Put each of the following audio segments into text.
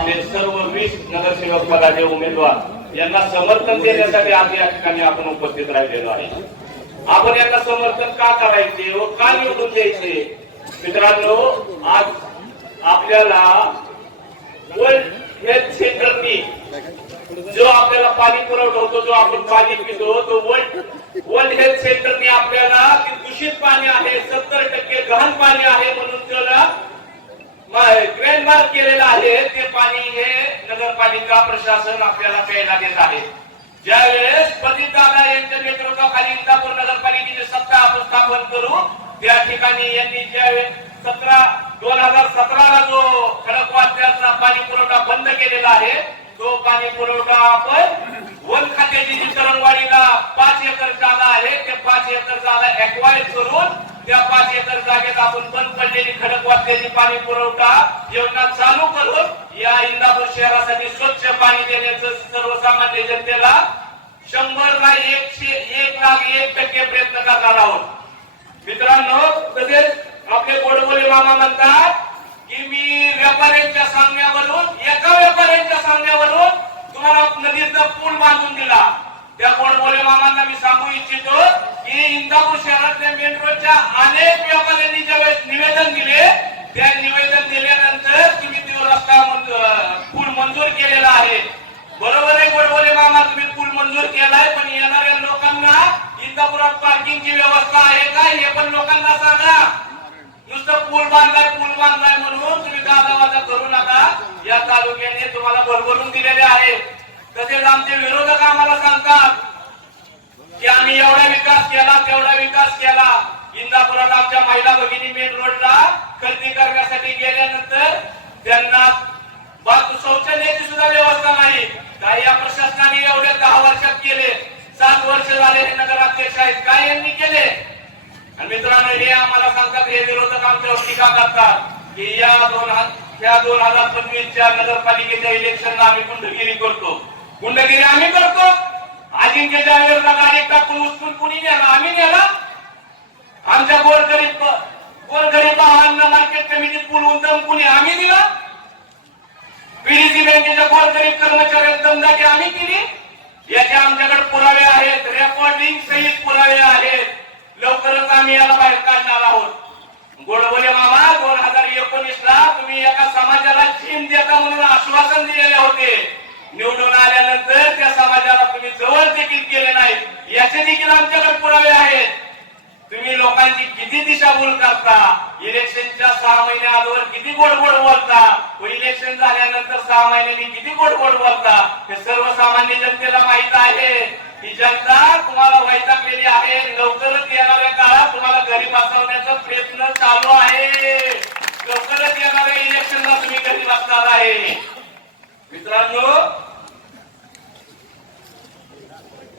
आपले सर्व वीस नगरसेवक पदाचे उमेदवार यांना समर्थन देण्यासाठी आज या ठिकाणी आपण उपस्थित राहिलेलो आहे. आपण यांना समर्थन का करायचे व का निवडून द्यायचे? मित्रांनो आज आपल्याला वर्ल्ड हेल्थ सेंटरनी जो आपल्याला पाणी पुरवठा जो आपण पाणी पितो तो वर्ल्ड वर्ल्ड हेल्थ सेंटरने आपल्याला दूषित पाणी आहे सत्तर टक्के गहन पाणी आहे म्हणून त्याला ग्रँड मार्क केलेला आहे. पाणी हे नगरपालिका प्रशासन आपल्याला प्यायला देत आहे. ज्यावेळेस प्रदीप दादा यांच्या नेतृत्वाखाली इंदापूर नगरपालिकेची सत्ता आपण स्थापन करू त्या ठिकाणी यांनी ज्यावेळेस सतरा दोन हजार सतराला जो खडकवासल्याचा पाणी पुरवठा बंद केलेला आहे तो पाणी पुरवठा आपण वन खात्याची जी तरणवाडीला पाच एकर जागा आहे ते पाच एकर जागा एक्वायर करून त्या पाच एकर जागेत आपण बंद पडलेली खडक पाणी पुरवठा योजना चालू करून या इंदापूर शहरासाठी स्वच्छ पाणी देण्याचं सर्वसामान्य जनतेला शंभर ला एकशे एक लाख एक टक्के प्रयत्न करणार आहोत. मित्रांनो तसेच आपले गोडबोले मामा म्हणतात की मी व्यापाऱ्यांच्या सांगण्यावरून एका व्यापाऱ्यांच्या सांगण्यावरून तुम्हाला नदीचा पूल बांधून दिला. त्या गोडबोले मामांना मी सांगू इच्छितो की इंदापूर शहरातल्या मेन रोडच्या अनेक व्यापाऱ्यांनी ज्यावेळेस निवेदन दिले त्या निवेदन दिल्यानंतर तुम्ही तो रस्ता मंजू- अं, पूल मंजूर केलेला आहे बरोबर आहे गोडबोले मामा तुम्ही पूल मंजूर केलाय पण येणाऱ्या लोकांना इंदापुरात पार्किंगची व्यवस्था आहे काय हे पण लोकांना सांगा. नुसतं पूल बांधलाय पूल बांधलाय म्हणून तुम्ही गाजावाजा करू नका. या तालुक्याने तुम्हाला भरभरून दिलेले आहे. तसेच आमचे विरोधक आम्हाला सांगतात की आम्ही एवढा विकास केला तेवढा विकास केला. इंदापुरात आमच्या महिला भगिनी मेन रोडला खरेदी करण्यासाठी गेल्यानंतर त्यांना शौचालयाची सुद्धा व्यवस्था नाही. काही या प्रशासनाने एवढे दहा वर्षात केले. सात वर्ष झाले नगराध्यक्ष आहेत. काय यांनी केले? आणि मित्रांनो हे आम्हाला सांगतात हे विरोधक आमच्यावर टीका करतात की या दोन या दोन हजार पंचवीसच्या नगरपालिकेच्या इलेक्शनला आम्ही गुंडगिरी करतो. गुंडगिरी आम्ही करतो. अजिंक्य जावेरला गाडी टाकून उचलून कुणी नेला? आम्ही नेला. आमच्या गोरगरीब गोरगरीब अन्न मार्केट कमिटीत बोलवून दम कुणी आम्ही दिला? पीडीसी बँकेच्या गोरगरीब कर्मचाऱ्यांना दमदाटी आम्ही केली. याचे आमच्याकडे पुरावे आहेत रेकॉर्डिंग सहित पुरावे आहेत लवकरच आम्ही याला बाहेर काढणार आहोत. गोडबोले मामा दोन हजार एकोणीस ला तुम्ही एका समाजाला झीम देता म्हणून आश्वासन दिलेले होते. निवडून आल्यानंतर त्या समाजाला तुम्ही जवळ देखील केले नाही याचे देखील आमच्याकडे पुरावे आहेत. तुम्ही लोकांची किती दिशाभूल करता? इलेक्शनच्या सहा महिन्या अगोदर किती गोड गोड बोलता? व इलेक्शन झाल्यानंतर सहा महिन्यांनी किती गोड गोड बोलता? हे सर्वसामान्य जनतेला माहीत आहे. ही जनता तुम्हाला वैतागलेली आहे. लवकरच येणाऱ्या काळात तुम्हाला घरी बसवण्याचा प्रयत्न चालू आहे. लवकरच येणाऱ्या इलेक्शनला तुम्ही घरी बसणार आहे मित्रांनो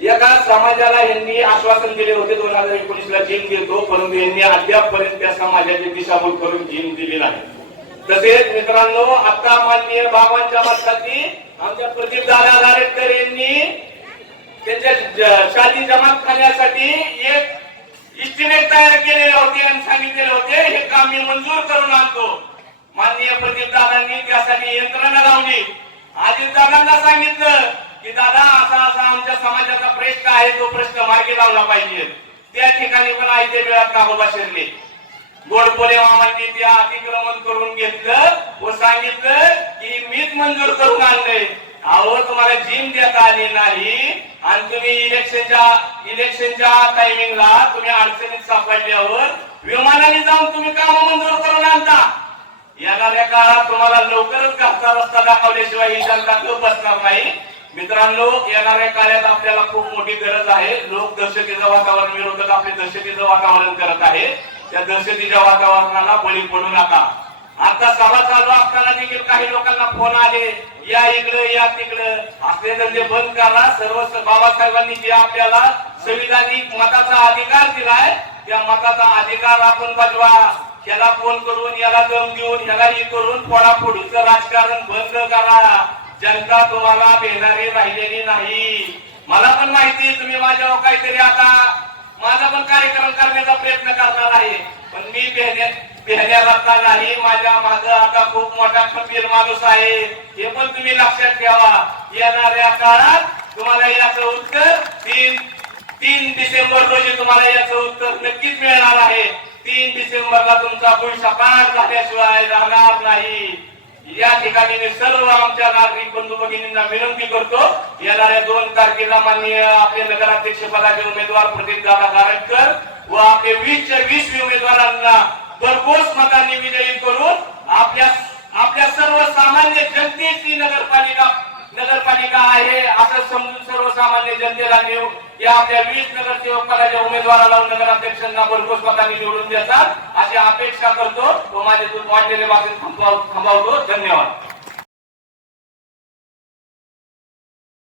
एका समाजाला यांनी आश्वासन दिले होते दोन हजार एकोणीस ला जिम देतो परंतु यांनी अद्यापपर्यंत त्या समाजाची दिशाभूल करून जिम दिली नाही. तसेच मित्रांनो आता माननीय बाबांच्या मताची आमच्या प्रदीप दादा नारेटकर यांनी त्यांच्या शादी जमात करण्यासाठी एक इस्टिमेट तयार केलेले होते आणि सांगितलेले होते हे काम मी मंजूर करून आणतो. माननीय प्रदीप दादांनी त्यासाठी यंत्रणा लावली. आदित दादांना सांगितलं की दादा असा असा आमच्या समाजाचा प्रश्न आहे तो प्रश्न मार्गी लावला पाहिजे. त्या ठिकाणी पण आयत्या वेळात नागोबा शिरले? गोडबोले मामांनी ते अतिक्रमण करून घेतलं व सांगितलं की मीच मंजूर करून आणले. अहो तुम्हाला जिम देता आली नाही. आणि तुम्ही इलेक्शनच्या इलेक्शनच्या टायमिंगला तुम्ही अडचणीत सापडल्यावर विमानाने जाऊन तुम्ही काम मंजूर करून आणता. येणाऱ्या काळात तुम्हाला लवकरच घाटचा रस्ता दाखवल्याशिवाय ही जनता बसणार नाही. मित्रांनो येणाऱ्या काळात आपल्याला खूप मोठी गरज आहे. लोक दहशतीचं वातावरण विरोधक आपले दहशतीचं वातावरण करत आहे. त्या दहशतीच्या वातावरणाला बळी पडू नका. आता सभा चालू असताना देखील काही लोकांना फोन आले. या इकडं या तिकडं. असले धंदे बंद करा. सर्व बाबासाहेबांनी जे आपल्याला संविधानिक मताचा अधिकार दिलाय त्या मताचा अधिकार आपण बजवा. याला फोन करून याला दम देऊन याला हे करून फोडाफोडीचं राजकारण बंद करा. जनता तुम्हाला भेटणारी राहिलेली नाही. मला पण माहिती तुम्ही माझ्यावर काहीतरी आता माझा पण कार्यक्रम करण्याचा प्रयत्न करणार आहे. पण मी भेटण्या नाही माझ्या माग आता खूप मोठा खंबीर माणूस आहे. हे पण तुम्ही लक्षात ठेवा. येणाऱ्या काळात तुम्हाला याचं उत्तर तीन तीन डिसेंबर रोजी तुम्हाला याचं उत्तर नक्कीच मिळणार आहे. तीन डिसेंबरला तुमचा भविष्य सकाळ झाल्याशिवाय राहणार नाही. या ठिकाणी मी सर्व आमच्या नागरिक बंधू भगिनींना विनंती करतो येणाऱ्या दोन तारखेला माननीय आपले नगराध्यक्ष पदाचे उमेदवार प्रदीप दादा गारटकर व आपले वीसच्या वीस उमेदवारांना भरघोस मतांनी विजयी करून आपल्या आपल्या सर्वसामान्य जनतेची नगरपालिका नगरपालिका आहे असं समजून सर्वसामान्य जनतेला नेऊ या आपल्या वीस नगरसेवकाच्या उमेदवाराला व नगराध्यक्षांना भरपूर पदाने निवडून देतात अशी अपेक्षा करतो व माझे वाढलेले वाचन थांबवतो. धन्यवाद.